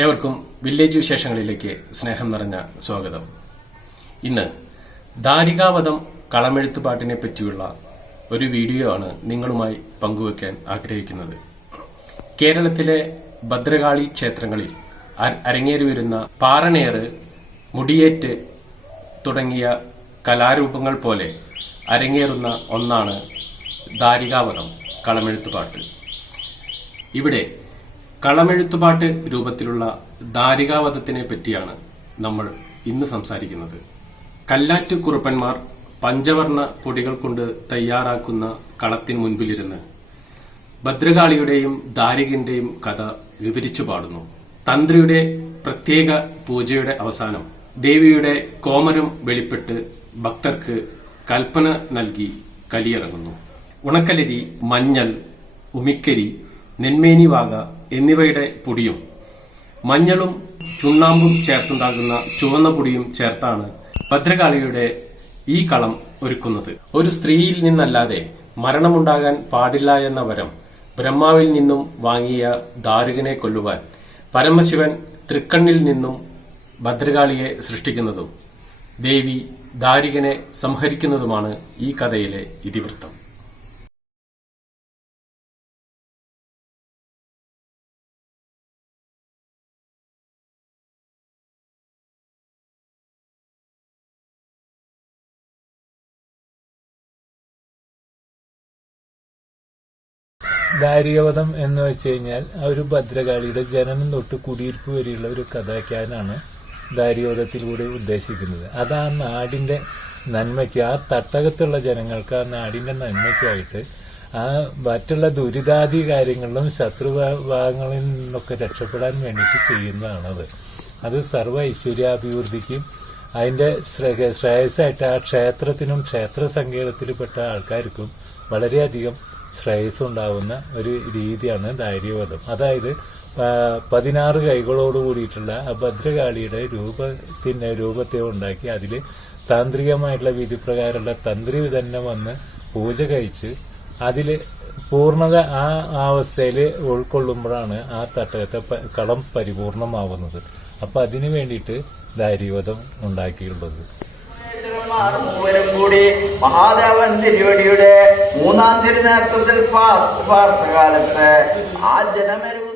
ഏവർക്കും വില്ലേജ് വിശേഷങ്ങളിലേക്ക് സ്നേഹം നിറഞ്ഞ സ്വാഗതം. ഇന്ന് ദാരികാവധം കളമെഴുത്തുപാട്ടിനെ പറ്റിയുള്ള ഒരു വീഡിയോ ആണ് നിങ്ങളുമായി പങ്കുവയ്ക്കാൻ ആഗ്രഹിക്കുന്നത്. കേരളത്തിലെ ഭദ്രകാളി ക്ഷേത്രങ്ങളിൽ അരങ്ങേറി വരുന്ന പാറണേറ്, മുടിയേറ്റ് തുടങ്ങിയ കലാരൂപങ്ങൾ പോലെ അരങ്ങേറുന്ന ഒന്നാണ് ദാരികാവധം കളമെഴുത്തുപാട്ട്. ഇവിടെ കളമെഴുത്തുപാട്ട് രൂപത്തിലുള്ള ദാരികാവധത്തിനെ പറ്റിയാണ് നമ്മൾ ഇന്ന് സംസാരിക്കുന്നത്. കല്ലാറ്റു കുറുപ്പന്മാർ പഞ്ചവർണ്ണ പൊടികൾ കൊണ്ട് തയ്യാറാക്കുന്ന കളത്തിന് മുൻപിലിരുന്ന് ഭദ്രകാളിയുടെയും ദാരികന്റെയും കഥ വിവരിച്ചു പാടുന്നു. തന്ത്രിയുടെ പ്രത്യേക പൂജയുടെ അവസാനം ദേവിയുടെ കോമരം വെളിപ്പെട്ട് ഭക്തർക്ക് കൽപ്പന നൽകി കലിയിറങ്ങുന്നു. ഉണക്കലരി, മഞ്ഞൾ, ഉമിക്കരി, നെന്മേനിവാക എന്നിവയുടെ പൊടിയും മഞ്ഞളും ചുണ്ണാമ്പും ചേർത്തുണ്ടാകുന്ന ചുവന്ന പൊടിയും ചേർത്താണ് ഭദ്രകാളിയുടെ ഈ കളം ഒരുക്കുന്നത്. ഒരു സ്ത്രീയിൽ നിന്നല്ലാതെ മരണമുണ്ടാകാൻ പാടില്ല എന്ന വരം ബ്രഹ്മാവിൽ നിന്നും വാങ്ങിയ ദാരുകനെ കൊല്ലുവാൻ പരമശിവൻ തൃക്കണ്ണിൽ നിന്നും ഭദ്രകാളിയെ സൃഷ്ടിക്കുന്നതും ദേവി ദാരികനെ സംഹരിക്കുന്നതുമാണ് ഈ കഥയിലെ ഇതിവൃത്തം. ദാരികാവധം എന്ന് വെച്ച് കഴിഞ്ഞാൽ ഒരു ഭദ്രകാളിയുടെ ജനനം തൊട്ട് കുടിയിരിപ്പ് വരെയുള്ള ഒരു കഥാഖ്യാനാണ് ദാരികാവധത്തിലൂടെ ഉദ്ദേശിക്കുന്നത്. അത് ആ നാടിന്റെ നന്മയ്ക്ക്, ആ തട്ടകത്തുള്ള ജനങ്ങൾക്ക് ആ നാടിന്റെ നന്മയ്ക്കായിട്ട് ആ മറ്റുള്ള ദുരിതാദി കാര്യങ്ങളിലും ശത്രുഭാഗങ്ങളിൽ നിന്നൊക്കെ രക്ഷപ്പെടാൻ വേണ്ടിയിട്ട് ചെയ്യുന്നതാണത്. അത് സർവ്വ ഐശ്വര്യാഭിവൃദ്ധിക്കും അതിന്റെ ശ്രേയസ്സായിട്ട് ആ ക്ഷേത്രത്തിനും ക്ഷേത്ര സങ്കേതത്തിൽപ്പെട്ട ആൾക്കാർക്കും വളരെയധികം ശ്രേയസ് ഉണ്ടാവുന്ന ഒരു രീതിയാണ് ദാരികാവധം. അതായത് 16 കൈകളോട് കൂടിയിട്ടുള്ള ആ ഭദ്രകാളിയുടെ രൂപത്തെ ഉണ്ടാക്കി അതിൽ താന്ത്രികമായിട്ടുള്ള വിധിപ്രകാരമുള്ള തന്ത്രി തന്നെ വന്ന് പൂജ കഴിച്ച് അതിൽ പൂർണ്ണത ആ അവസ്ഥയിൽ ഉൾക്കൊള്ളുമ്പോഴാണ് ആ തട്ടകത്തെ കളം പരിപൂർണമാവുന്നത്. അപ്പൊ അതിനു വേണ്ടിയിട്ട് ദാരികാവധം ഉണ്ടാക്കിയുള്ളത്. മൂവരും കൂടി മഹാദേവൻ തിരുവടിയുടെ 3-ാം തിരുനേത്രത്തിൽ പാർത്ത കാലത്ത് ആ ജനമരുകുന്നു.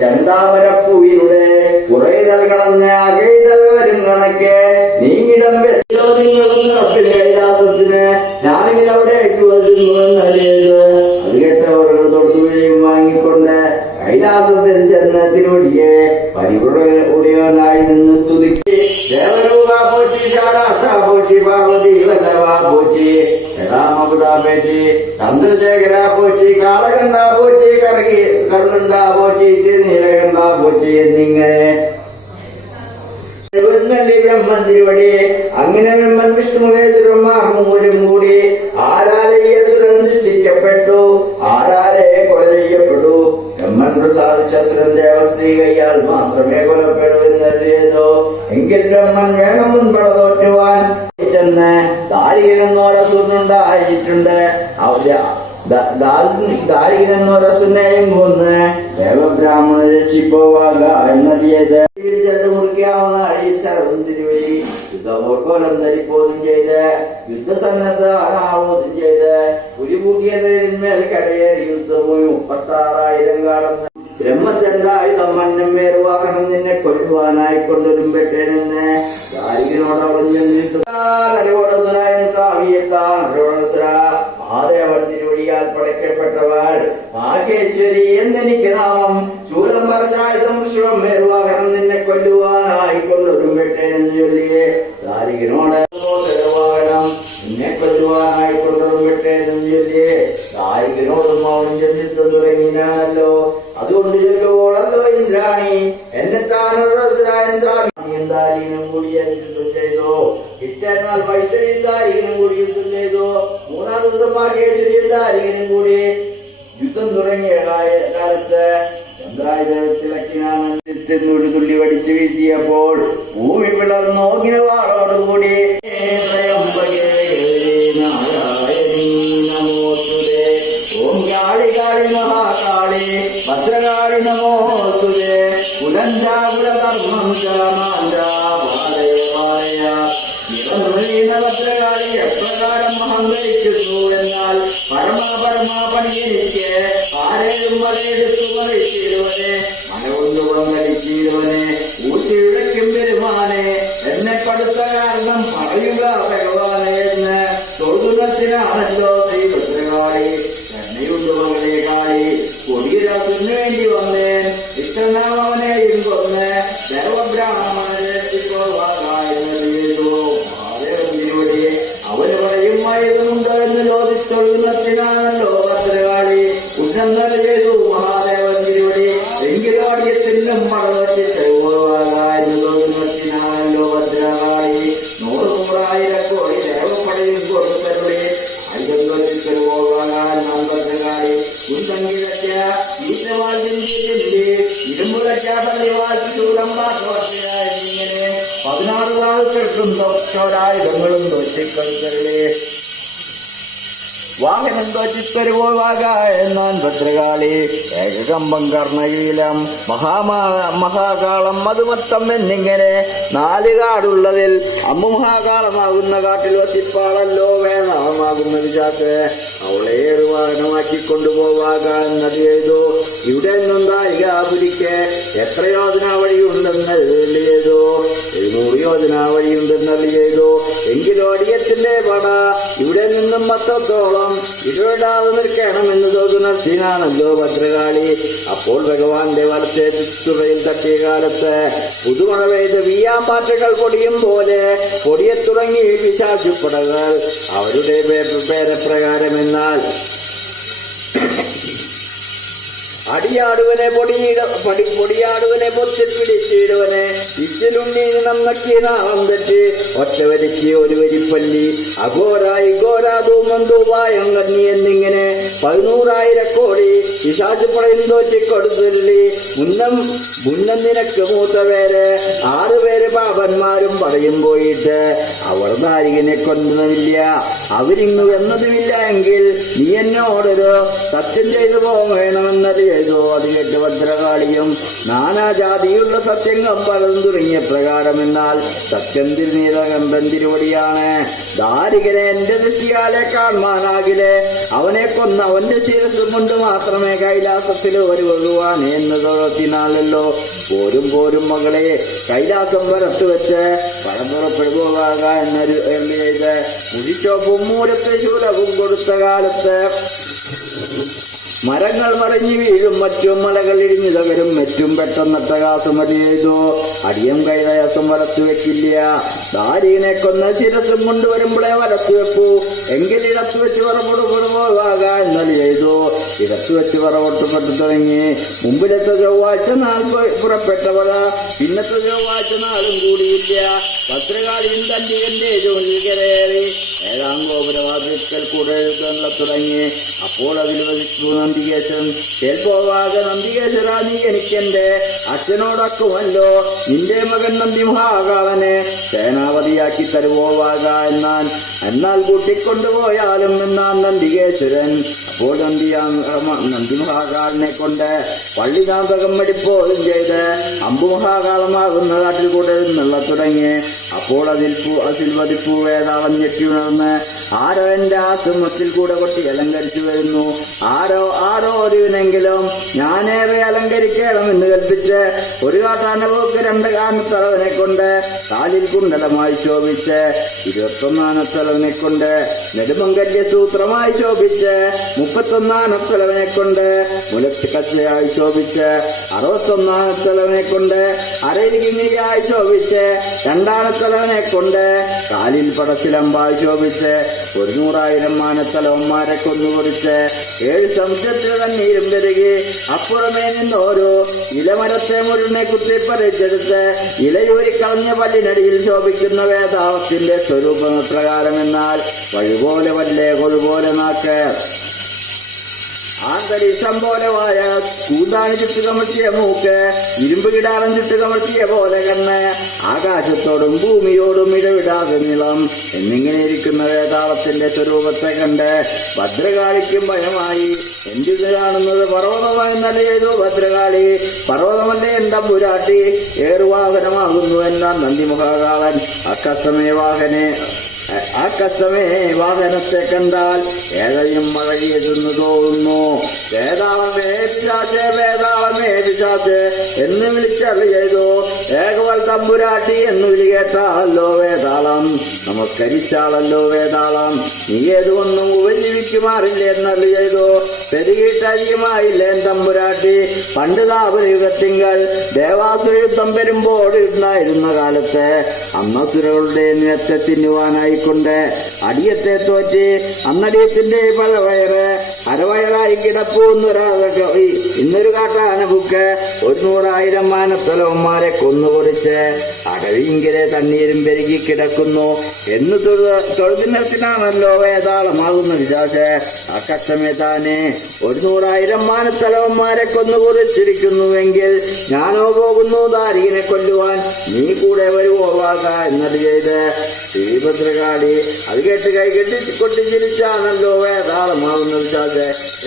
ചന്താമരപ്പൂവിയുടെ കുറേതൽ കളഞ്ഞ അകൈതൽ വരും കണക്ക് നീങ്ങിടം കൈലാസത്തിന് ഞാനിങ്ങനെ അവിടേക്ക് വരുന്നുവെന്നറിയത്. അത് കേട്ടവர்கள் തൊട്ടുവഴിയും വാങ്ങിക്കൊണ്ട് കൈലാസത്തിൽ ജന്മത്തിനൊടിയെ പരിപുടയോനായി നിന്ന് സ്തുതിക്ക്. ദേവരൂപ പോറ്റി, ശാരാക്ഷ പോറ്റി, പാർവതി വല്ലഭ പോറ്റി, രാമപുട പോറ്റി, ചന്ദ്രശേഖര പോറ്റി, കാളകണ്ഠ പോറ്റി, കറുകണ്ഠ പോറ്റി, നീലകണ്ഠ പോറ്റി എന്നിങ്ങനെ ബ്രഹ്മൻ തിരുവടി. അങ്ങനെ ബ്രഹ്മൻ, വിഷ്ണു, മഹേശ്വരന്മാർ മൂവരും കൂടി ആരാലെ ഈശ്വരൻ സൃഷ്ടിക്കപ്പെട്ടു, ആരാലെ കൊല ചെയ്യപ്പെട്ടു. ബ്രഹ്മൻ പ്രസാദിച്ച അസുരൻ ദേവസ്ത്രീ കയ്യാൽ മാത്രമേ കൊലപ്പെടൂ എന്നറിയതോ. എങ്കിൽ ബ്രഹ്മൻ വേണം മുൻപട തോറ്റുവാൻ ചെന്ന് ദാരികനെന്നൊരസുരനുണ്ടായിട്ടുണ്ട്. ദാരികനെന്നൊരസുരനെയും കൊന്ന് ദേവബ്രാഹ്മണ രക്ഷിപ്പോവാക എന്നറിയത്. മുറിക്കാവുന്ന അഴിയിൽ ശരവും തിരുവടി യുദ്ധമോർക്കോലം ധരിപ്പോതും ചെയ്ത് യുദ്ധസന്നദ്ധാനാവോതും ചെയ്ത് ഉരുപൂട്ടിയതിന്മേൽ കരയേറി യുദ്ധഭൂമി 36,000 കാടന്ന് ബ്രഹ്മചണ്ടായുധം മന്നം വേറുവാഹനം നിന്നെ കൊല്ലുവാനായിക്കൊണ്ടൊരുമ്പെട്ടേനെന്ന് ദാരികനോടവളും ചെന്നിട്ടുടസുരായൻ സ്വാമിയെത്താസുര മഹാദേവൻ തിരുവടിയാൽ പടയ്ക്കപ്പെട്ടവൾ മാഹേശ്വരി എന്നെനിക്ക് നാമം. ശൂലം പരശായുധം ശിവം വേറുവാഹനം നിന്നെ കൊല്ലുവാനായിക്കൊണ്ടൊരുമ്പെട്ടേനെന്ന് ചൊല്ലിയേ ദാരികനോട് വാഹനം നിന്നെ കൊല്ലുവാനായിക്കൊണ്ടൊരുമ്പെട്ടേനെന്ന് ചൊല്ലിയേ ദാരികനോടും അവനും ചെന്നിത്തം തുടങ്ങിയാണല്ലോ. അതുകൊണ്ട് ചൊല്ലുവോളല്ലോ ഇന്ദ്രാണി എന്നെ താനൊരായൻ സ്വാമിയും ദാരികനും കൂടി യുദ്ധം ചെയ്തു. പിറ്റേന്നാൾ വൈഷ്ണവിയും ദാരികനും കൂടി യുദ്ധം ചെയ്തു. 3-ാം ദിവസം മാഹേശ്വരിയും ദാരികനും കൂടി യുദ്ധം തുടങ്ങിയ കാലത്ത് ചന്ദ്രായുധത്തിലക്കിനാണ് തുള്ളി വടിച്ചു വീഴ്ത്തിയപ്പോൾ ഭൂമി പിളർന്നു വാളോടുകൂടി ഓം കാളി കാളി മഹാകാളി ഭദ്രകാളി നമോസ്തുതേ പുനന്താകുലധർമ്മം ഭദ്രകാളി എപ്രകാരം അഹങ്കരിക്കുന്നു എന്നാൽ പരമാപരമാപണിയെനിക്ക് ആരെയും മലയെടുത്തു മറിച്ചിടുവനെ മനകൊണ്ടുപുറം കളിച്ചിടുവനെ ഊട്ടിയുഴയ്ക്കും പെരുമാനെ എന്നെ പടുത്ത കാരണം പറയുക ഭഗവാനെ എന്ന് തൊഴുതുണത്തിനാണല്ലോ ശ്രീ ഭദ്രകാളി എണ്ണയുണ്ടുവകളെ കാളി കൊടിയരാത്തിന് വേണ്ടി വന്നേൻ ഇഷ്ടനാമനെയും കൊന്ന് ദേവബ്രാഹ്മണനെ അവന് പറയും ആയുധമുണ്ട് എന്ന് ചോദിച്ചൊഴുന്നത്തിനാണല്ലോ ഭദ്രകാളി ഉന്നത ചെയ്തു മഹാദേവൻ തിരുവടി എങ്കിലോടിയത്തിനും പടവത്തിനാണല്ലോ ഭദ്രകാളി 100,000 കോടി ദേവപ്പടയും കൊടുത്തരുടെ ആയുധം തൊഴിച്ചു പോകാൻ നാം ഭദ്രകാളി ഉണ്ടെങ്കിലൊക്കെ ഇങ്ങനെ 16 വാഹകർക്കും തൊട്ടോരായുധങ്ങളും തൊച്ചിക്കളിക്കരുതേ വാഹനം തൊച്ചിത്തരുവാക എന്നാൻ ഭദ്രകാളി ഏകകമ്പം കർണകീലം മഹാകാളം മധുമത്തം എന്നിങ്ങനെ 4 കാടുള്ളതിൽ മഹാകാളമാകുന്ന കാട്ടിൽ വസിപ്പാളല്ലോ വേണമാകുന്ന വിചാക്ക് അവളെ ഒരു വാഹനമാക്കിക്കൊണ്ടുപോവാക എന്നത് ചെയ്തു ഇവിടെ നിന്നും ദാരികാപുരിക്ക് എത്ര യോജന വഴിയുണ്ടെന്ന് ചെയ്തു 700 യോജന വഴിയുണ്ടെന്നത് ചെയ്തു എങ്കിലോടിയത്തിന്റെ പട ഇവിടെ നിന്നും 10 ഇടപെടാതെ നിൽക്കണമെന്ന് തോന്നുന്നതിനാണല്ലോ ഭദ്രകാളി അപ്പോൾ ഭഗവാന്റെ വലത്തെ തുറയിൽ തട്ടിയ കാലത്ത് പുതുമഴ പെയ്ത് വീയാമ്പാറ്റകൾ പൊടിയും പോലെ പൊടിയെ തുടങ്ങി പിശാചുപ്പടകൾ അവരുടെ പേരപ്രകാരമെന്നാൽ അടിയാടുവനെ പൊടിയാടുവനെ പൊത്തിപ്പിടിച്ചിടുവനെ ഇച്ചിലുണ്ണീന് നന്നക്കി നാളം തെറ്റ് ഒറ്റ വരിച്ച് ഒരു വരിപ്പല്ലി അഘോരായി ഘോരാധൂമന്തൂപായം കന്നി എന്നിങ്ങനെ 100,000 കോടി പിശാചുപ്പടയും തോറ്റിക്കൊടുത്തില്ലി മുന്നം നിനക്ക് മൂത്ത പേര് 6 പേര് പാപന്മാരും പടയും പോയിട്ട് അവർ നാരികനെ കൊണ്ടുവന്നില്ല അവരിങ്ങു എന്നതുമില്ല എങ്കിൽ നീ എന്നോടൊരു സത്യം ചെയ്തു പോകണമെന്നത് ചെയ്തു. അത് കേട്ട് ഭദ്രകാളിയും നാനാജാതിയുള്ള സത്യങ്ങൾ പലതും തുടങ്ങിയ പ്രകാരം എന്നാൽ സത്യം തിരുനീലകണ്ഠൻ തിരുവടിയാണ്. ദാരികനെ എന്റെ ദൃഷ്ടിയാലെ കാണാനാകിലെ അവനെ കൊന്ന അവന്റെ ശിരസ്സും കൊണ്ട് മാത്രമേ കൈലാസത്തിൽ ഒരു ഭഗവാൻ എന്ന് തോന്നിനാലല്ലോ. പോരും മകളെ കൈലാസം വരത്ത് വെച്ച് പടപ്പുറപ്പെടുപോകാക എന്നൊരു ചെയ്ത് മുഴിച്ചോപ്പും മൂലത്തെ ശൂലവും കൊടുത്ത കാലത്ത് മരങ്ങൾ മറിഞ്ഞു വീഴും, മറ്റും മലകൾ ഇടിഞ്ഞു തകരും, മറ്റും പെട്ടെന്നട്ടകാസം അടി ചെയ്തു. അടിയം കൈലാസം വലത്തു വെക്കില്ല. ദാരികനെ കൊന്ന ശിരസും കൊണ്ടുവരുമ്പോഴേ വലത്തു വെക്കൂ, എങ്കിൽ ഇടത്തു വെച്ച് പറപുറപുറപോകാക എന്നല് ചെയ്തു. ഇടത്തു വെച്ച് പറപൊട്ടുപെട്ടു തുടങ്ങി. മുമ്പിലത്തെ ചൊവ്വാഴ്ച നാൾ പുറപ്പെട്ടവള പിന്നത്തെ ചൊവ്വാഴ്ച നാളും കൂടിയില്ല. ഭദ്രകാളിയും തന്റെ ജോലി കരേറി 7-ാം ഗോപുരവാതിൽക്കൽ കൂടെ തുടങ്ങി. അപ്പോൾ അതിൽ വധിച്ചു നന്ദികേശൻ. കേൾപ്പോവാതെ നന്ദികേശ്വര, നീ എനിക്കെന്റെ അച്ഛനോടൊക്കുമല്ലോ. നിന്റെ മകൻ നന്ദി മഹാകാളനെ സേനാപതിയാക്കി തരുവോവാക എന്നാൽ കൂട്ടിക്കൊണ്ടുപോയാലും എന്നാൻ നന്ദികേശ്വരൻ. അപ്പോൾ നന്ദി മഹാകാളനെ കൊണ്ട് പള്ളിനാഥകം മടിപ്പോലും ചെയ്ത് അമ്പുമഹാകാളമാകുന്ന കാട്ടിൽ കൂടെ നിന്നുള്ള തുടങ്ങി. അപ്പോൾ അതിൽ വധിപ്പൂ വേതാളം ഞെട്ടി ഉണർന്ന് ആരോ എന്റെ ആശ്രമത്തിൽ കൂടെ കൊട്ടി അലങ്കരിച്ചു വരുന്നു. ആരോ ഒരുവിനെങ്കിലും ഞാനേറെ അലങ്കരിക്കണമെന്ന് കൽപ്പിച്ച് ഒരു കാട്ടാന പോക്ക് 2 കാനത്തലവനെ കൊണ്ട് കാലിൽ കുണ്ടലമായി ശോഭിച്ച് 21-ാനത്തലവനെ കൊണ്ട് നെടുമങ്കല്യ സൂത്രമായി ശോഭിച്ച് 31-ാനത്തലവനെ കൊണ്ട് മുലക്ക് കച്ചയായി ശോഭിച്ച് 61-ാനത്തലവനെ കൊണ്ട് അരയിലിങ്ങിയായി ശോഭിച്ച് 2-ാനത്തലവനെ കൊണ്ട് കാലിൽ പടച്ചിലമ്പായി ശോഭിച്ച് 100,000 മാനത്തലവന്മാരെ കൊന്നുകൊറിച്ച് 7 സംശയത്തിൽ തണ്ണീരും പെരുകി. അപ്പുറമേ നിന്നോരോ ഇലമരത്തെ മുഴുവനെ കുത്തിപ്പറിച്ചെടുത്ത് ഇലയൂരിക്കളഞ്ഞ പല്ലിനടിയിൽ ശോഭിക്കുന്ന വേദാവത്തിന്റെ സ്വരൂപം പ്രകാരമെന്നാൽ വഴിപോലെ വല്ലേ കൊഴുപോലെ നാക്ക് ആന്തരീക്ഷം പോലെമായ കൂന്താണി ചുട്ടു കമഴ്ത്തിയ മൂക്ക്, ഇരുമ്പ് കിടാറം ചുട്ടു കമഴ്ത്തിയ പോലെ കണ്ണ്, ആകാശത്തോടും ഭൂമിയോടും ഇടവിടാതെ നീളം എന്നിങ്ങനെ ഇരിക്കുന്ന വേതാളത്തിന്റെ സ്വരൂപത്തെ കണ്ട് ഭദ്രകാളിക്കും ഭയമായി. എന്തിത് കാണുന്നത് പർവ്വതമായി നല്ല ചെയ്തു ഭദ്രകാളി, പർവ്വതമല്ലേ എന്തമ്പുരാട്ടി, ഏറുവാഹനമാകുന്നു എന്നാൻ നന്ദിമുഖകാളൻ. അക്കസമേ വാഹനത്തെ കണ്ടാൽ ഏഴയും മഴകിയെന്ന് തോന്നുന്നു. വേതാളമേ പിശാചേ, വേതാളമേ പിശാചേ എന്ന് വിളിച്ചറി ചെയ്തു. ഏകവൽ തമ്പുരാട്ടി എന്ന് വിളി കേട്ടാലല്ലോ വേതാളം, നമസ്കരിച്ചാളല്ലോ വേതാളം. നീ ഏതുകൊണ്ടും ഉപജീവിക്കുമാറില്ലേ എന്നറി ചെയ്തു. പെരുകിട്ടരിയുമായില്ലേ തമ്പുരാട്ടി. പണ്ട് താപരയുഗത്തിങ്കൽ ദേവാസുരയുദ്ധം വരുമ്പോൾ ഉണ്ടായിരുന്ന കാലത്ത് അന്നസുരകളുടെ നിലത്തെ തിന്നുവാനായിക്കൊണ്ട് അടിയത്തെ തോറ്റി അന്നടിയത്തിന്റെ പഴവയറ് അരവയറായി കിടപ്പൂന്നൊരാളെ ഇന്നൊരു കാട്ടാന ബുക്ക് 100,000 മാനത്തലവന്മാരെ കൊന്നുകൊറിച്ച് അടവിങ്കിലെ തണ്ണീരും പെരുകി കിടക്കുന്നു എന്ന് തൊഴുതിനത്തിനാണല്ലോ വേതാളമാകുന്ന വിശ്വാസ. അക്കത്തമേ താനെ 100,000 മാനത്തലവന്മാരെ കൊന്നുകൊറിച്ചിരിക്കുന്നുവെങ്കിൽ ഞാനോ പോകുന്നു ദാരികനെ കൊല്ലുവാൻ, നീ കൂടെ വരുവോ വാക എന്നത് ചെയ്ത് ശ്രീഭദ്രകാളി അത് കേട്ട് കൈ കൊട്ടിച്ചിരിച്ചാണല്ലോ വേതാളമാകുന്ന വിശ്വാസ.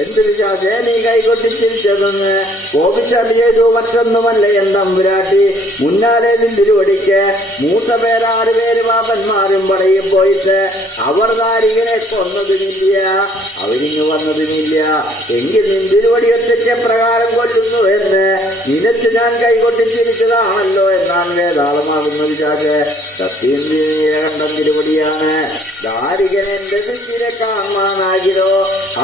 എന്ത് വിശ്വാസേ നീ കൈ കൊട്ടിച്ചിരിച്ചതെന്ന് കോപിച്ചത് ചെയ്തു. മറ്റൊന്നുമല്ല എന്തമ്പുരാട്ടി, മുന്നാലെ തിരുവടിക്ക് മൂത്ത പേര് 6 പേര് പാപ്പന്മാരും പടയും പോയിട്ട് അവർ ദാരികനെ കൊന്നതുമില്ല, അവരിങ്ങു വന്നതുമില്ല. എങ്കിൽ നിന്തിരുവടി ഒറ്റയ്ക്ക് പ്രകാരം കൊല്ലുന്നു എന്ന് നിനച്ച് ഞാൻ കൈകൊട്ടിച്ചിരിച്ചതാണല്ലോ എന്നാണ് വേതാളമാകുന്ന വിശ്വാസ. സത്യം നീലകണ്ഠം തിരുവടിയാണ്. ദാരികൻ എന്റെ ദിശിനെ കാണാനാകിലോ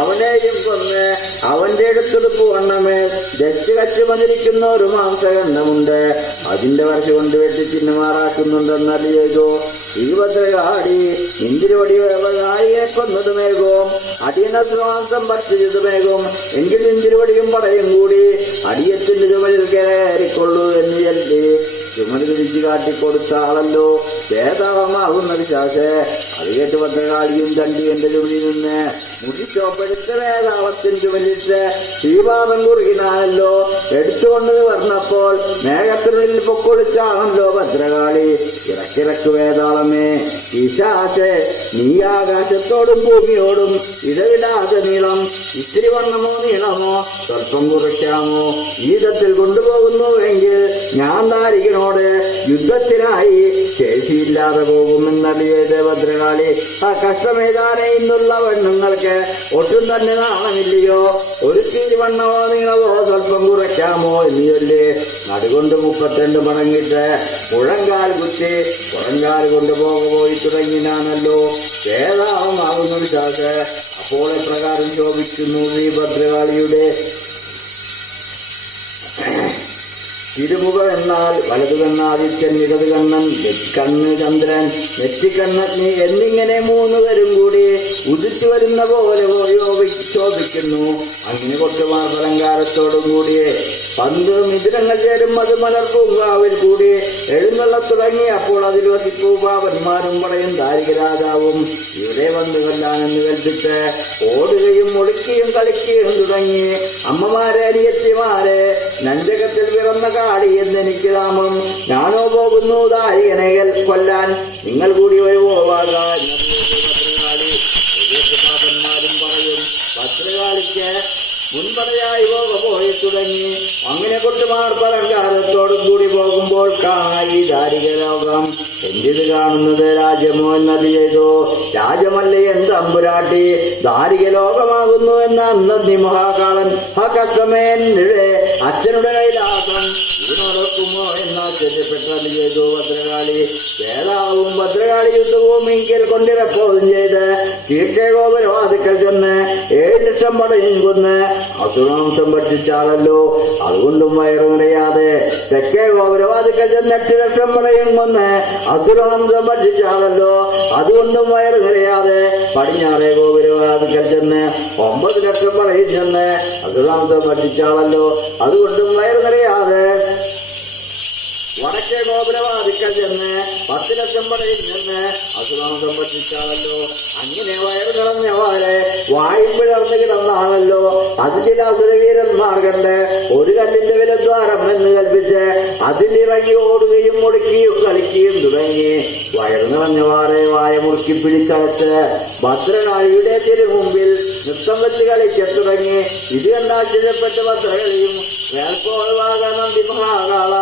അവനെയും കൊന്ന് അവന്റെ അടുത്തെടുപ്പ് വണ്ണമേൽ ദച്ച് കച്ച് വന്നിരിക്കുന്ന ഒരു മാംസകണ്ഠമുണ്ട്, അതിന്റെ വർഷ കൊണ്ട് വെട്ടി ചിഹ്നമാറാക്കുന്നുണ്ടെന്നത് ചെയ്തു. ഈ ഭദ്രകാടി ഇന്ദിരുവടി ദാരികനെ കൊന്നതുമേകും, അടിയനമാംസം ഭക്ഷിച്ചതുമേകും. എങ്കിൽ ഇന്ദിരുവടിയും പടയും കൂടി അടിയത്തിന്റെ ചുമലിൽ കയറിക്കൊള്ളൂ എന്ന് ചൊല്ലി ചുമൽ തിരിച്ചു കാട്ടിക്കൊടുത്താളല്ലോ വേതാളമാകുന്ന വിശ്വാസ. അത് കേട്ട് ഭദ്രകാളിയും ചണ്ടിയന്റെ ചുമലിൽ നിന്ന് മുടിച്ചോപ്പെടുത്ത വേതാളത്തിന് ചുമലിട്ട് ശ്രീപാദം കുറുകിനാണല്ലോ എടുത്തുകൊണ്ട് വന്നപ്പോൾ മേഘത്തിനുള്ളിൽ പൊക്കൊളിച്ചാണല്ലോ ഭദ്രകാളി. ഇറക്കിറക്ക് വേതാളമേ പിശാചേ, നീ ആകാശത്തോടും ഭൂമിയോടും ഇടവിടാതെ നീളം ഇത്തിരി വണ്ണമോ നീളമോ സ്വല്പം കുറയ്ക്കാമോ ഈ വിധത്തിൽ കൊണ്ടുപോകുന്നുവെങ്കിൽ ഞാൻ ദാരികനോട് യുദ്ധത്തിനായി ശേഷിയില്ലാതെ പോകുമെന്നറിയത് ഭദ്രകാളി. ആ കഷ്ടമേതാനെ ഇന്നുള്ള പെണ്ണുങ്ങൾക്ക് ഒട്ടും തന്നെ നാണമില്ലയോ, ഒരു തീരി വണ്ണമോ നീളമോ സ്വല്പം കുറയ്ക്കാമോ എന്ന് ചൊല്ലി നടുകൊണ്ട് 32 മടങ്ങിട്ട് മുഴങ്കാൽ കുത്തി പുറങ്കാൽ കൊണ്ടുപോയി തുടങ്ങിനാണല്ലോ വേദാളമാകുന്ന വിശ്വാസ. അപ്പോൾ എപ്രകാരം ശോഭിക്കുന്നു ഈ ഭദ്രകാളിയുടെ തിരുമുഖം എന്നാൽ വലതു കണ്ണാദിത്യൻ, ഇടത് കണ്ണൻ, കണ്ണ് ചന്ദ്രൻ, നെറ്റിക്കണ്ണഗ്നി എന്നിങ്ങനെ 3 പേരും കൂടി ഉദിച്ചു വരുന്ന പോലെ ശോഭിക്കുന്നു. അങ്ങനെ കൊട്ടുമാർ അലങ്കാരത്തോടും കൂടി 10 മിഥുനങ്ങൾ ചേരും അത് മലർപ്പൂങ്കാവിൽ കൂടി എഴുന്നള്ള തുടങ്ങി. അപ്പോൾ അതിൽ വസിപ്പൂ പാവന്മാരും പടയും ദാരിക രാജാവും ഇവിടെ വന്നു കൊല്ലാനെന്ന് കൽപ്പിച്ച് ഓടുകയും ഒളിക്കുകയും കളിക്കുകയും തുടങ്ങി. അമ്മമാരെ അനിയത്തിമാരെ നഞ്ചകത്തിൽ പിറന്ന കാടി എന്നെനിക്ക് നാമം, ഞാനോ പോകുന്നു ദാരികനെ കൊല്ലാൻ, നിങ്ങൾ കൂടി വരുവോ വാക ഭദ്രകാളി. പാപന്മാരും പറയും ഭദ്രകാളിക്ക് മുൻപടയായി പോയി തുടങ്ങി. അങ്ങനെ കൊട്ടുമാർ പലങ്കാരത്തോടും കൂടി പോകുമ്പോൾ കാണായി ദാരിക ലോകം. എന്തിത് കാണുന്നത് രാജ്യമോ എന്നത് ചെയ്തു. രാജ്യമല്ലേ എന്തമ്പുരാട്ടി, ദാരിക ലോകമാകുന്നു എന്ന നന്ദി മഹാകാളൻ. ആ കഷ്ടമേന്റെ അച്ഛനുടെ കൈലാസം ഇതിനോടൊക്കുമോ എന്നാശ്ചര്യപ്പെട്ടത് ചെയ്തു ഭദ്രകാളി. വേദാവും ഭദ്രകാളി യുദ്ധവും ഇങ്കിൽ കൊണ്ടിരപ്പോതും ചെയ്ത് കീർക്കെ ഗോപുരവാതിക്കൽ ചെന്ന് 7 ലക്ഷം പടയും കൊന്ന് അസുരമാംസം ഭക്ഷിച്ചാളല്ലോ, അതുകൊണ്ടും വയറു നിറയാതെ തെക്കേ ഗോപുരവാതിക്കൽ ചെന്ന് 8 ലക്ഷം പടയും കൊന്ന് അസുരമാംസം ഭക്ഷിച്ചാളല്ലോ, അതുകൊണ്ടും വയറു നിറയാതെ പടിഞ്ഞാറേ ഗോപുരവാതിക്കൽ ചെന്ന് 9 ലക്ഷം പടയും ചെന്ന് അസുരമാംസം ഭക്ഷിച്ചാളല്ലോ, അതുകൊണ്ടും വയറു നിറയാതെ വടക്കേ ഗോപുരവാതിക്കൽ ചെന്ന് 10 ലക്ഷം പടയിൽ നിന്ന് അസുരമാംസം ഭക്ഷിച്ചാണല്ലോ. അങ്ങനെ വയറ് നിറഞ്ഞ പോലെ വായും പിളർന്ന് കിടന്നാണല്ലോ അത് ചില അസുരവീരന്മാർ കണ്ട് ഒരു കല്ലിന്റെ വിലദ്വാരം എന്ന് കൽപ്പിച്ച് അതിലിറങ്ങി ഓടുകയും മുടുക്കിയും കളിക്കുകയും തുടങ്ങി. വയറു നിറഞ്ഞ വാറെ വായ മുറുക്കി പിടിച്ചടച്ച് ഭദ്രകാളിയുടെ തിരുമുമ്പിൽ നൃത്തം വെച്ച് കളിക്കാൻ തുടങ്ങി. ഇത് കണ്ടാശ്ചര്യപ്പെട്ട് ഭദ്രകളിയും നന്ദി മഹാകാള,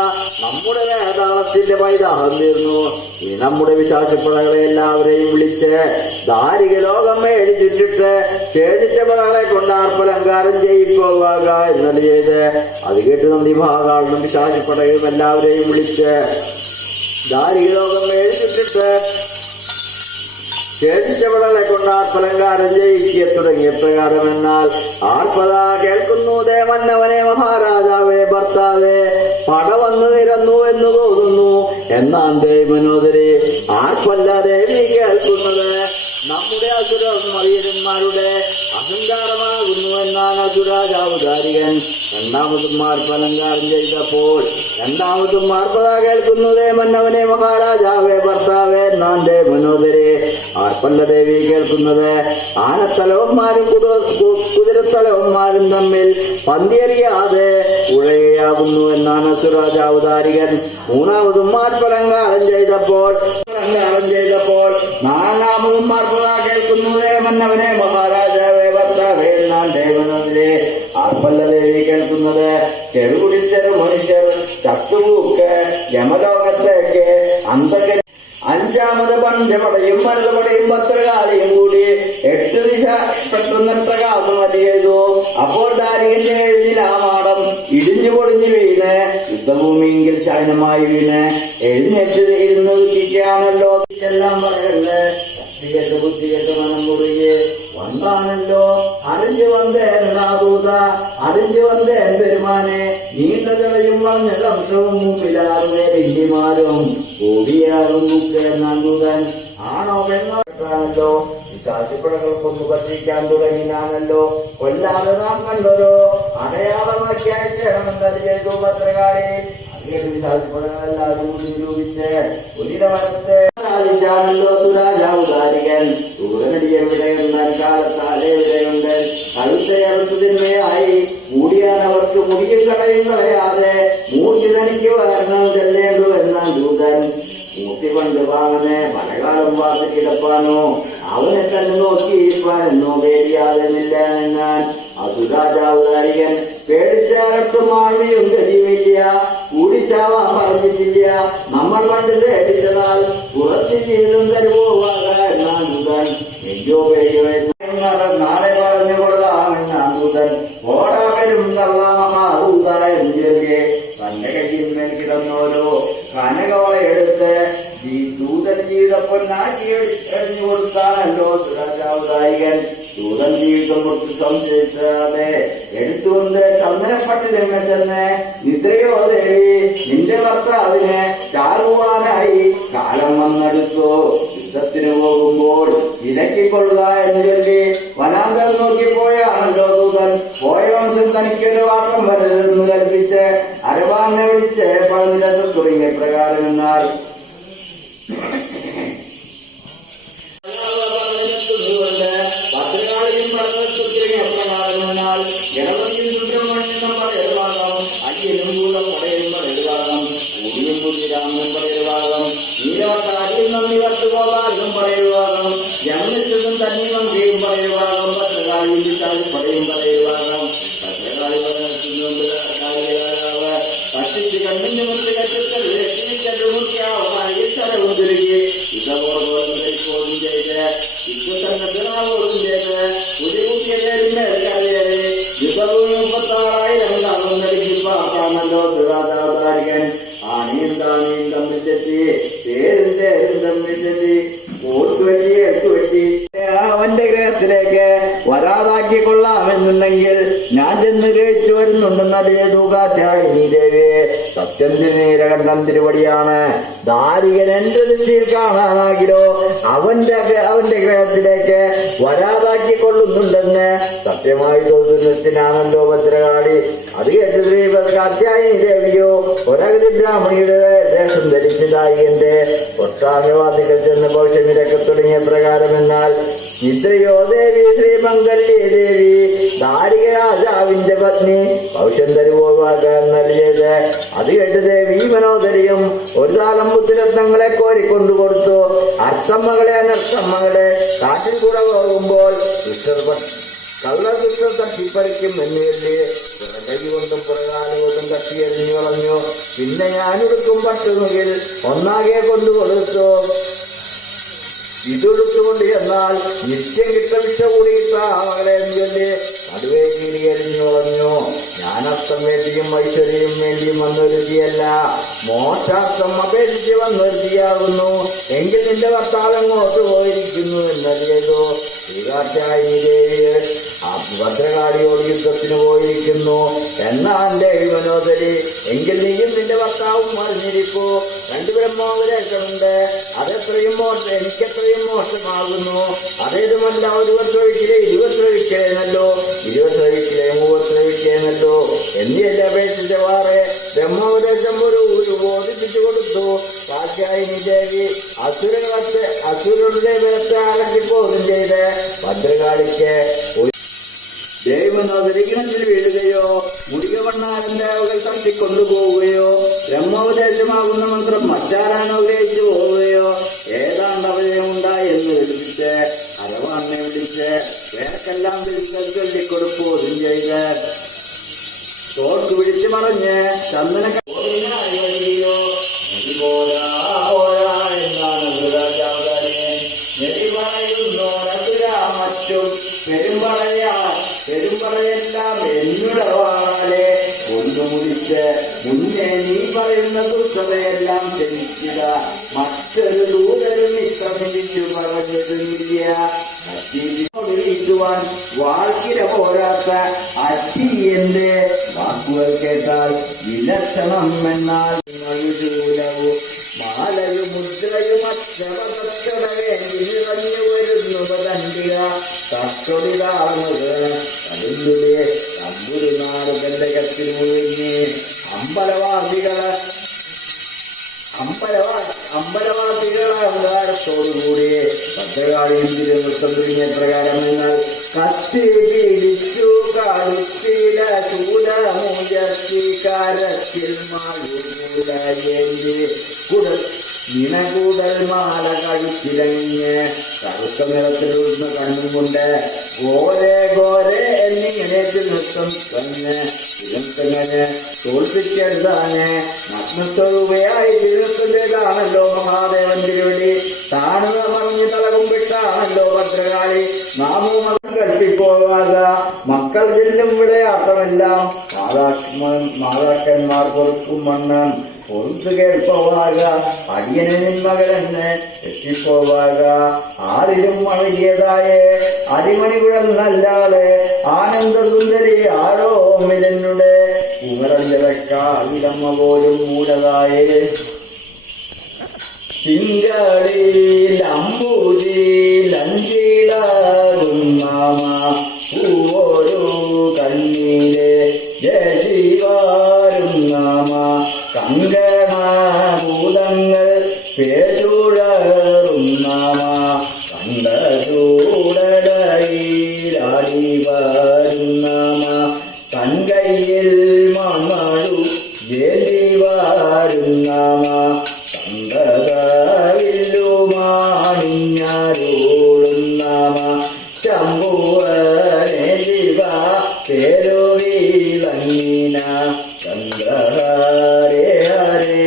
നമ്മുടെ വേതാളത്തിന്റെ പൈതാഹം തീർന്നു. ഈ നമ്മുടെ വിശാസപ്പടകളെ എല്ലാവരെയും വിളിച്ച് ദാരിക ലോകം മേടിച്ചിട്ടിട്ട് ക്ഷേണിച്ച പടകളെ കൊണ്ട് ആർപ്പലങ്കാരം ചെയ്യിപ്പോവാക എന്നത് ചെയ്ത് അത് കേട്ട് നന്ദി മഹാകാളനും വിശാസപ്പടകളും എല്ലാവരെയും വിളിച്ച് ദാരിക ലോകം മേടിച്ചിട്ടിട്ട് ക്ഷേണിച്ചവളെ കൊണ്ട് ആർപ്പലങ്കാരം ചെയ്യിക്കുക തുടങ്ങിയ പ്രകാരം. എന്നാൽ ആർപ്പത കേൾക്കുന്നു ദേവന്നവനെ മഹാരാജാവേ ഭർത്താവേ, പട വന്നു നിരന്നു എന്ന് തോന്നുന്നു. എന്നാൻ ദേവനോദരെ ആർപ്പല്ല ദേവി കേൾക്കുന്നത് നമ്മുടെ അസുരന്മാരുടെ അഹങ്കാരമാകുന്നു എന്നാണ് അസുരാജാവ് ദാരികൻ. രണ്ടാമതും ആർപ്പലങ്കാരം ചെയ്തപ്പോൾ രണ്ടാമതും ആർപ്പത കേൾക്കുന്നതേ മന്നവനെ മഹാരാജാവേ ഭർത്താവേ എന്നാൻ ദേവനോദരെ ആർപ്പല്ല ദേവി കേൾക്കുന്നത് ആനത്തലവന്മാരും കുതിരത്തലവന്മാരും തമ്മിൽ പന്തിയറിയാതെ ഉഴയാകുന്നു എന്നാണ് അസുരാജാവ് ദാരികൻ. മൂന്നാമതും ആർപ്പലങ്കാരം ചെയ്തപ്പോൾ നാലാമതും ആർപ്പത കേൾക്കുന്നതേ മന്നവനെ മഹാരാജാവേ ഭർത്താവേ എന്നാൻ ദേവനോദരെ ആർപ്പല്ല ദേവി കേൾക്കുന്നത് ചെറുകുടിച്ചെറു മനുഷ്യർ ചത്തുപൂക്ക് യമലോകത്തേക്ക് അന്തകൻ. അഞ്ചാമത് പഞ്ചപടയും മരുതപടയും ഭദ്രകാളിയും കൂടി 8 ദിശ പെട്ടെന്ന് പ്രകാശം ചെയ്തു. അപ്പോൾ ദാരികന്റെ എഴുതിലാമാടം ഇടിഞ്ഞു പൊടിഞ്ഞു വീണ് യുദ്ധഭൂമിയെങ്കിൽ ശയനമായി വീണ് എഴുന്നേറ്റ് ഇരുന്ന് ദുഃഖിക്കാണല്ലോ എല്ലാം പറയണ്ട്. കേട്ട് ബുദ്ധികെട്ട് മനം മുറിയെ വന്നാണല്ലോ അറിഞ്ഞു വന്നേനാദൂത അറിഞ്ഞു വന്നേൻ പെരുമാനെ നീണ്ട ജലയും വന്ന ലംശവും മുമ്പിലാറുന്നേ ിമാരും ഓടിയാറും നന്ദൂതൻ ആണോ പെണ്ണോ വിശാസിപ്പടകൾക്കൊന്നു പറ്റിക്കാൻ തുടങ്ങിനാണല്ലോ. കൊല്ലാതെ നാം കണ്ടോരോ അടയാളമാക്കി അയക്കണമെന്നത് ചെയ്തു ഭദ്രകാളി. അങ്ങേക്ക് വിശാസിപ്പടകളെല്ലാവരും കൂടി നിരൂപിച്ച് ഒരിടമരത്തെ സാധിച്ചാണല്ലോ സുരാജാവ് ദാരികൻ. ദൂരനടിയെവിടെയുണ്ട് കാലത്താലെവിടെയുണ്ട് കഴുത്തയറുത്തതിന്മയായി കൂടിയാൻ അവർക്ക് മുടിയും കളയും കളയാതെ മൂർത്തി തനിക്ക് വരണം ചെല്ലേണ്ടു എന്നാൻ ദൂതൻ. മൂർത്തി കൊണ്ട് വാങ്ങനെ പലകാലം വാർത്ത് കിടപ്പാനോ അവനെ തന്നെ നോക്കിയിരിപ്പാനെന്നോ പേടിയാതെ നില്ല എന്നാൻ അസുരാജാവ് ദാരികൻ. പേടിച്ചാരട്ടും ആഴ്മയും കഴിയുമില്ല, കൂടിച്ചാവാൻ പറഞ്ഞിട്ടില്ല. നമ്മൾ പണ്ട് തേടിച്ചതാൽ കുറച്ച് ജീവിതം തരുപോവാക എന്നാൻ ദൂതൻ. എന്തോ പേടിയോ നാളെ പറഞ്ഞു കൊള്ളാമെന്നാൻ ദൂതൻ. ഓടാ വരും കള്ളാമൂത എന്ന് ചൊല്ലിയെ തന്റെ കയ്യിന്മേൽ കിടന്നോരോ കനകവളയെടുത്ത് ഈ ദൂതൻ ജീവിതപ്പൊന്നാക്കി എറിഞ്ഞു കൊടുത്താണല്ലോ സുരാജാവ് ദാരികൻ. ദൂതൻ ജീവിതം കൊടുത്ത് സംശയിച്ചാതെ എടുത്തുകൊണ്ട് ചന്ദനപ്പട്ടിലെമ്മ ചെന്ന് നിദ്രയോ ദേവി നിന്റെ ഭർത്താവിന് ചാകുവാനായി കാലം വന്നെടുത്തു. യുദ്ധത്തിന് പോകുമ്പോൾ വിലക്കിക്കൊള്ളുക എന്ന് ചൊല്ലി വനാന്തരം നോക്കി പോയാണല്ലോ ദൂതൻ. പോയ വംശം തനിക്കൊരു വാട്ടം വരരുതെന്ന് കൽപ്പിച്ച് അരവാനെ വിളിച്ച് പഴനിലത്ത് തുടങ്ങിയ പ്രകാരം. എന്നാൽ ഭദ്രകാളിയും പറഞ്ഞാൽ ഗണപതിയും സുബ്രഹ്മണ്യനും പറയുവാകം അയ്യനും കൂടെ പടയും പറയുവാകം കൂടിയും കുതിരാമനും പറയുവാകം നീലവട്ടാരിയും നന്ദി വട്ടുപോകാനും പറയുവാകം ജനനിശ്ചിതും തന്നെ മന്ത്രിയും പറയുവാകം ഭദ്രകാളിയും വിട്ടാലും പടയും പറയുവാകം. ഭദ്രകാളി പറയുന്നുണ്ട് ഭക്ഷിച്ച് കണ്ണിന് മുന്നിൽ കറ്റിച്ചെടുക്കാവുമായി സ്ഥലവും തിരികെ ഇതോടും ചെയ്ത് യുദ്ധസംഘത്തിനാവോടും ചെയ്ത് ഒരു കുട്ടിയെ കയറി യുദ്ധഭൂമി 36,000 നൽകിപ്പാക്കാണല്ലോ സുരാജാവ് ദാരികൻ. ആണിയും താണിയും തമ്മിൽ തെറ്റി ചേരും തമ്മിൽ തെറ്റി ഓട്ടുവെട്ടി എട്ടുവെട്ടി അവന്റെ ഗൃഹത്തിലേക്ക് വരാതാക്കി കൊള്ളാമെന്നുണ്ടെങ്കിൽ ഞാൻ ചെന്ന് ഗ്രഹിച്ചു വരുന്നുണ്ടെന്നറിയ തൂകാത്യായിനി ദേവിയെ. സത്യം നീലകണ്ഠൻ തിരുവടിയാണ്. ദാരികൻ എന്റെ ദൃഷ്ടിയിൽ കാണാനാകിലോ അവന്റെ ഗ്രഹത്തിലേക്ക് വരാതാക്കി കൊള്ളുന്നുണ്ടെന്ന് സത്യമായി തോന്നുന്നതിനാണല്ലോ ഭദ്രകാളി. അത് കേട്ട് ശ്രീ കാത്യായിനി ദേവിയോ ഒരകതി ബ്രാഹ്മണിയുടെ വേഷം ധരിച്ചതായി എന്റെ ഒട്ടാകവാദികൾ ചെന്ന് ഭവിഷ്യമിരക്കെ തുടങ്ങിയ പ്രകാരം. എന്നാൽ നിദ്രയോ ദേവി ശ്രീ മംഗല്യ ദേവി ദാരിക രാജാ പത്നി ഭവിഷ്യം തരുവാക്കാൻ നൽകിയത്. അത് കേട്ട് ദേവി മനോദരിയും ഒരു താലം മുത്തുരത്നങ്ങളെ കോരിക്കൊണ്ടു കൊടുത്തു. അർത്ഥമ്മകളെ അനർത്ഥമ്മകളെ കാട്ടിൽ കൂടെ പോകുമ്പോൾ കള്ളദുഷ്ടർ തട്ടിപ്പറിക്കും എന്ന് കരുതി പുറകൈ കൊണ്ടും പുറകാലുകൊണ്ടും തട്ടിയെറിഞ്ഞു കളഞ്ഞു. പിന്നെ ഞാനെടുക്കും പട്ടുമുകിൽ ഒന്നാകെ കൊണ്ടു കൊടുത്തു. ഇതെടുത്തുകൊണ്ട് എന്നാൽ നിത്യം കിട്ടവിച്ച കൂടിയിട്ട മകളെ ചൊല്ലി നടുവേ കീറിയെറിഞ്ഞു കളഞ്ഞു. ഞാനർത്ഥം വേണ്ടിയും ഐശ്വര്യം വേണ്ടിയും വന്നൊരുതിയല്ല, മോക്ഷാർത്ഥം അപേക്ഷിച്ച് വന്നൊരുതിയാകുന്നു. എങ്കിൽ നിന്റെ ഭർത്താവ് എങ്ങോട്ട് പോയിരിക്കുന്നു എന്നറിയതോ? ശ്രീകാർത്യായനി ദേവി ഭദ്രകാളിയോട് യുദ്ധത്തിന് പോയിരിക്കുന്നു എന്നാൻ ദേവി മനോദരി. എങ്കിൽ നീയും നിന്റെ ഭർത്താവും അറിഞ്ഞിരിക്കൂ. രണ്ടു ബ്രഹ്മോപദേശമുണ്ട്, അതെത്രയും മോശം, എനിക്കെത്രയും മോശമാകുന്നു. അതേതുമല്ല, ഒരു വർഷമൊഴിക്കില്ലേ 20 ഒഴിക്കലേന്നല്ലോ, 20 ഒഴിക്കില്ലേ 30 ഒഴിക്കേന്നല്ലോ എന്നിയല്ല അപേക്ഷിച്ച വാറെ ബ്രഹ്മോപദേശം ഒരു ബോധിപ്പിച്ചു കൊടുത്തു. കാർത്യായനി ദേവി അസുരരുടെ ബലത്തെ അലക്കിപ്പോകും ചെയ്ത് ഭദ്രകാളിക്ക് ദേവനോദരിക്കിണത്തിൽ വീഴുകയോ മുടികവണ്ണാരന്റെ അവകൾ തട്ടിക്കൊണ്ടുപോവുകയോ ബ്രഹ്മോപദേശമാകുന്ന മന്ത്രം മറ്റാരാനോ ഉപയോഗിച്ചു പോവുകയോ ഏതാണ്ട് അവയമുണ്ടായി എന്ന് വിളിച്ച് അരവാണ്ണെ വിളിച്ച് വേർക്കെല്ലാം ചൊല്ലിക്കൊടുപ്പോതും ചെയ്ത് തോർക്ക് പിടിച്ചു മറഞ്ഞ് ചന്ദന വഴിയോ മറ്റും പെരുമ്പറയെല്ലാം എന്നുടവാളെ കൊണ്ടുമുടിച്ച് മുന്നേ നീ പറയുന്ന ദുഷ്ടതയെല്ലാം ക്ഷമിക്കുക. മറ്റൊരു ദൂതരും ഇത്ര മിനിച്ചു പറഞ്ഞിരുന്നില്ല. വിളിക്കുവാൻ വാക്കിര പോരാത്ത അച്ചിയന്റെ വാക്കുകൾ കേട്ടാൽ വിലക്ഷണം എന്നാൽ മാലയും മുദ്രയും അച്ചടവേണ്ടി വരുന്നു പതണ്ടിക തത്തൊടിതാണത് കടുന്നുടെ തമ്പുരുനാട് തന്റെ കത്തിൽ മുഴുങ്ങി അമ്പലവാസികളാകാരത്തോടുകൂടി ഭദ്രകാളിയിൽ നൃത്തം തുടങ്ങിയ പ്രകാരം നിങ്ങൾ കത്തി പിടിച്ചു കാടുത്തില ചൂലമുയർത്തി കരത്തിൽ നിനകൂടൽ മാല കഴുത്തിലങ്ങിഞ്ഞ് കറുത്ത നിറത്തിലുള്ള കണ്ണും കൊണ്ട് ഗോരെ ഗോരെ എന്നിങ്ങനെ നൃത്തം തന്നെ ഇരുത്തങ്ങനെ തോൽപ്പിച്ചെടുത്താന് നഗ്നസ്വരൂപയായി തിരുനത്തിൻ്റെതാണല്ലോ മഹാദേവൻ തിരുവടി. താണുക മറിഞ്ഞ് തലകുമ്പിട്ടാണല്ലോ ഭദ്രകാളി. നാമവും കൽപ്പിപ്പോവാക മക്കൾ ചെല്ലും വിളയാട്ടമെല്ലാം മാതാക്കന്മാർ പൊറുക്കും വണ്ണം പൊറുത്തു കേൾപ്പോവാക. അടിയനും മകനെന്ന് എത്തിപ്പോവാക. ആരിലും അഴകിയതായ അടിമണി കുഴന്നല്ലാതെ ആനന്ദസുന്ദരി ആരോ മിലന്നുടെ ഉമരഞ്ഞതക്കാവിലമ്മ പോലും മൂലതായേ. തിങ്കളിലമ്പൂതിലഞ്ചിളകുന്നാമ പൂവോരു കണ്ണീരെ ജയശിവാരും നാമ കങ്കണഭൂതങ്ങൾ പേച്ചുഴറും നാമ കണ്ടൂടലയിലാടി വരും നാമ കൺകൈയിൽ മണു ജേലി വരും നാമ കണ്ടകവില്ലുമാണിഞ്ഞാരോടും നാമ ശംഭുവനെ ശിവ പേരുവിളങ്ങിന ചന്ദ്രഹരേ ഹരേ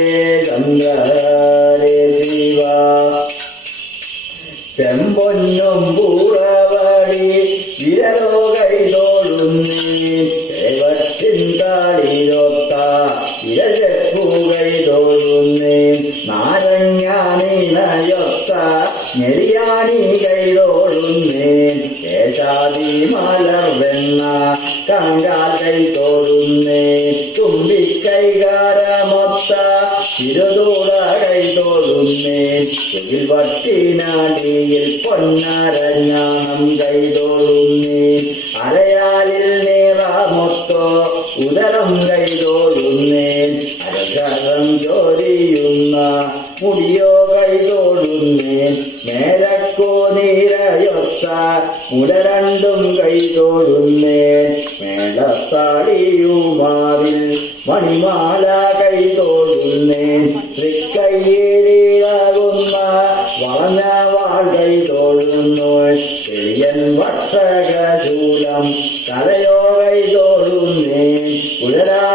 ചന്ദ്രഹരേ ശിവ. ചെമ്പൊന്നും പൂറവടി വിരലോ കൈതോടുന്നീ ദൈവത്തിൻ താളിലൊത്ത ഇരചപ്പുകൈതോടുന്നേ നാരങ്ങാനിലയൊത്ത ഞെരിയാണി കൈതോടുന്നേ കേശാദി മലർവെണ്ണ കങ്കാൽ കൈതോടുന്നേ തുമ്പിക്കൈകാരമൊത്ത തിരുതൂട കൈതോടുന്നേ തുകിൽ വട്ടിനാടിയിൽ പൊന്നരഞ്ഞാണം കൈതോടുന്നേ അരയാലിൽ നീറമൊത്തോ ഉദരം കൈതോടുന്നേ അരകരം ചോരിയുന്ന മുടിയോ കൈതോടുന്നേ മേലക്കോ നീരയൊത്ത മുല രണ്ടും കൈതോടുന്നേ വെള്ളത്താളിയുമാവിൽ മണിമാല കൈതൊഴുന്നേൻ തൃക്കയ്യിലിളകുന്ന വളഞ്ഞ വാൾ കൈതൊഴുന്നു ചെറിയൻ വട്ടകശൂലം തലയോ കൈതൊഴുന്നേൻ കുഴലാരാമിളകുമ്പോൾ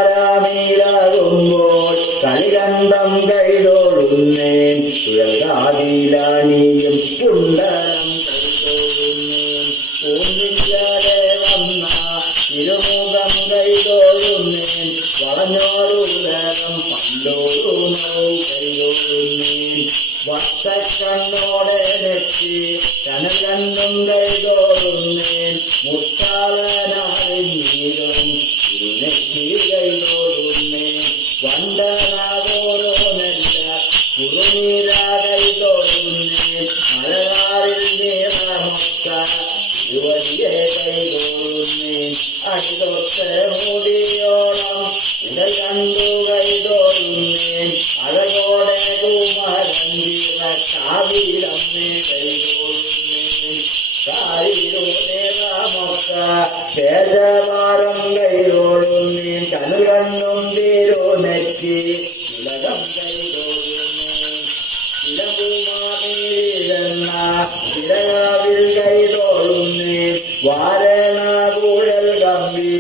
കളികണ്ഠം കൈതൊഴുന്നേൻ കുഴൽകാതിലണിയും കുണ്ടലം കൈതൊഴുന്നേൻ പൂഞ്ചിക്കാതെ വന്ന തിരുമുഖം കൈതൊഴുന്നേൻ വളഞ്ഞോരുലകം പല്ലോരു കൈതൊഴുന്നേൻ വട്ടക്കണ്ണോടെ നെറ്റി കനകണ്ണും കൈതൊഴുന്നേൻ മുത്താളനാളിലും തിരുനെറ്റി കൈതൊഴുന്നേൻ വണ്ടനാകോരോ നെല്ല കുറുനീര കൈതൊഴുന്നേൻ മലനാറിൽ നീറമൊക്ക ഇരുവരിയെ കൈതൊഴുന്നേൻ അടിതൊട്ട മുടിയോളം ഉടൽ കണ്ടു കൈതൊഴുന്നേൻ അഴകോടെ കുമരഞ്ചിറ കാവിലമ്മേ കൈതൊഴുന്നേൻ കാരിരുമൊക്ക തേജവാരം കൈതൊഴുന്നേൻ കനുകണ്ണും തിരുനെറ്റി ഉലകം കൈതൊഴുന്നേൻ ഇലകുമാറിലെന്ന ഇലകാവിൽ കൈതൊഴുന്നേൻ വാരണ കുഴൽ കമ്പി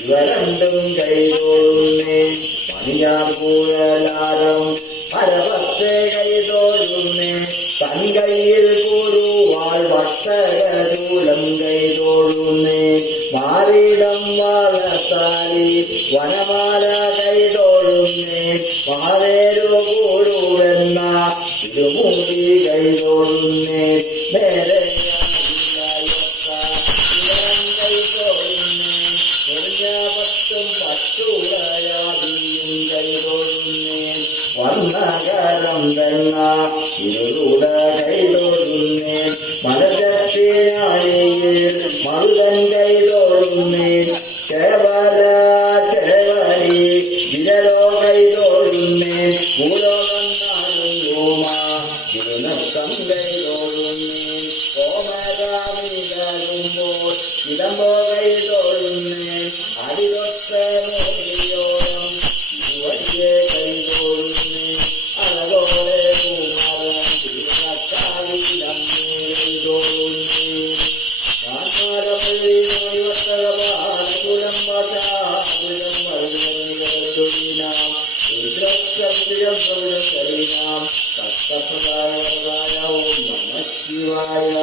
ഇവ രണ്ടും കൈതൊഴുന്നേൻ മണിയാർ കുഴലാരം അരവത്തെ കൈതൊഴുന്നേൻ തൻ കയ്യിൽ കുരുവാൾ വട്ടകശൂലം കൈതൊഴുന്നേൻ മാറിടം വളർത്താലി വനമാല കൈതൊഴുന്നേൻ മാവേരു കുരുവെന്ന ഇരുമൂടി കൈതൊഴുന്നേൻ നേരെ പത്തും പട്ടുളയാതിയും കൈതൊഴുന്നേൻ വർണ്ണകരം വെണ്ണ ഇരുളുട കൈതൊഴുന്നേൻ മലചട്ടിനാഴിയിൽ മറുകൻ കൈതൊഴുന്നേൻ കേവല ചേവരി വിരലോ കൈതൊഴുന്നേൻ ഭൂലോകം നാടും രോമ തിരുനക്കം കൈതൊഴുന്നേൻ കോമരാമിലകുമ്പോൾ ഇടമ്പോ കൈതൊഴുന്നേൻ അടിതൊട്ട മോടിയോളം ഇരുവരിയെ കൈതൊഴുന്നേൻ അഴകോടെ കുമരൻ തിരുനക്കാവിലമ്മേ കൈതൊഴുന്നേൻ വാൻമാരപ്പള്ളി നോയിവട്ടകപാലപുരം വശാപുരം വഴുതനാം രുദ്രസ്കൃതം കരീനാം തത്തപ്രദായ ഓം നമഃ ശിവായ.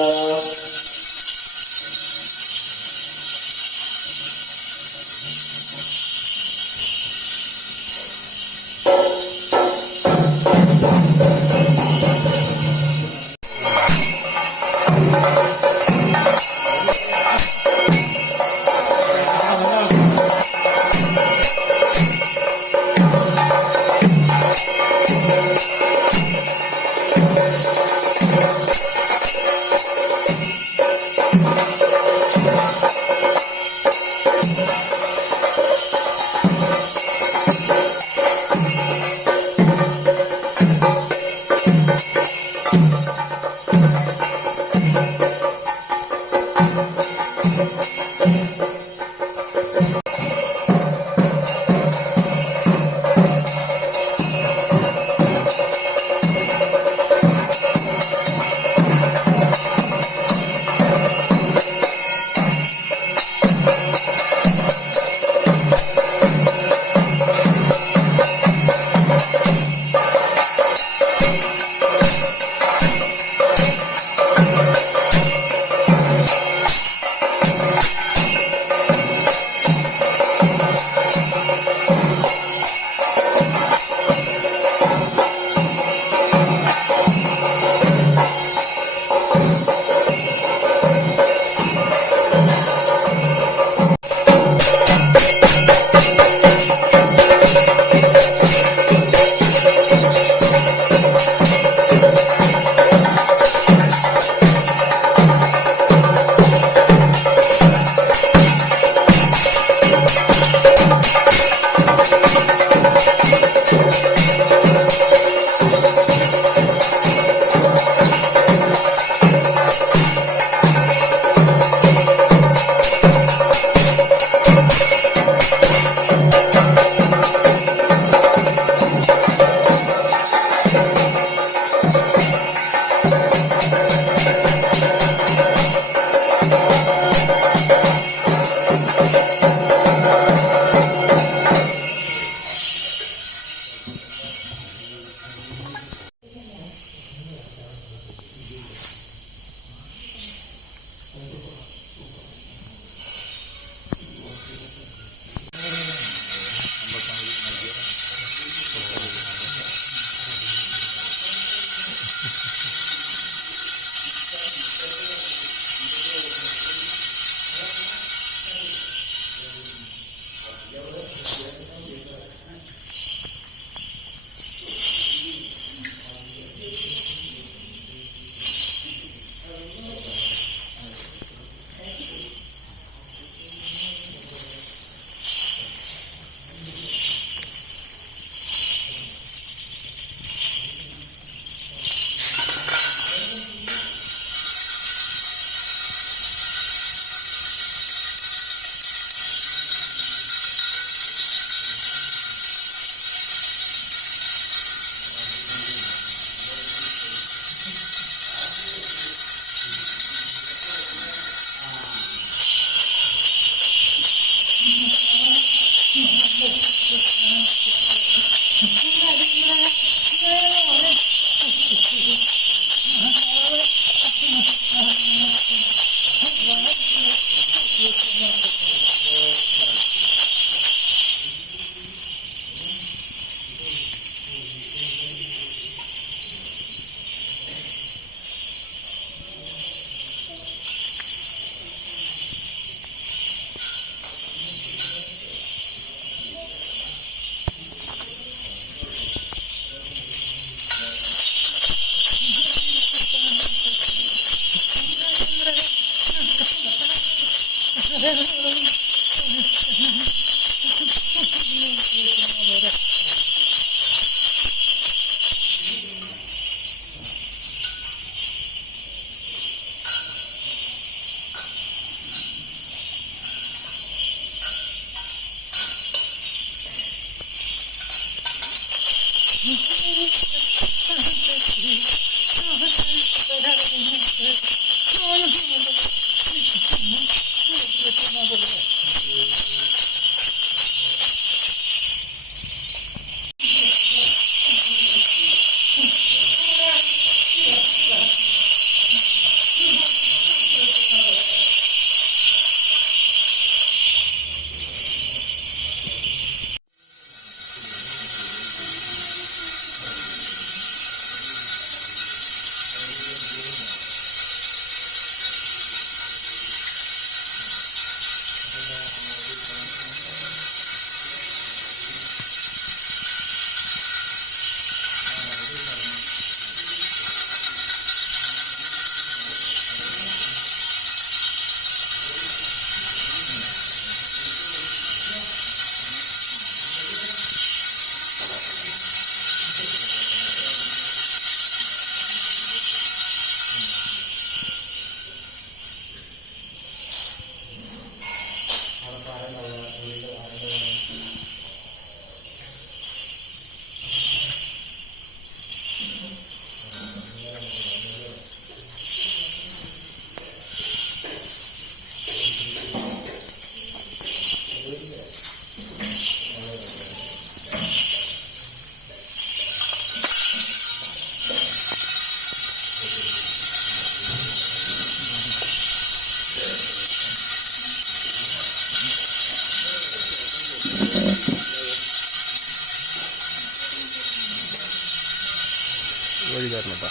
വഴി തരണപ്പാ.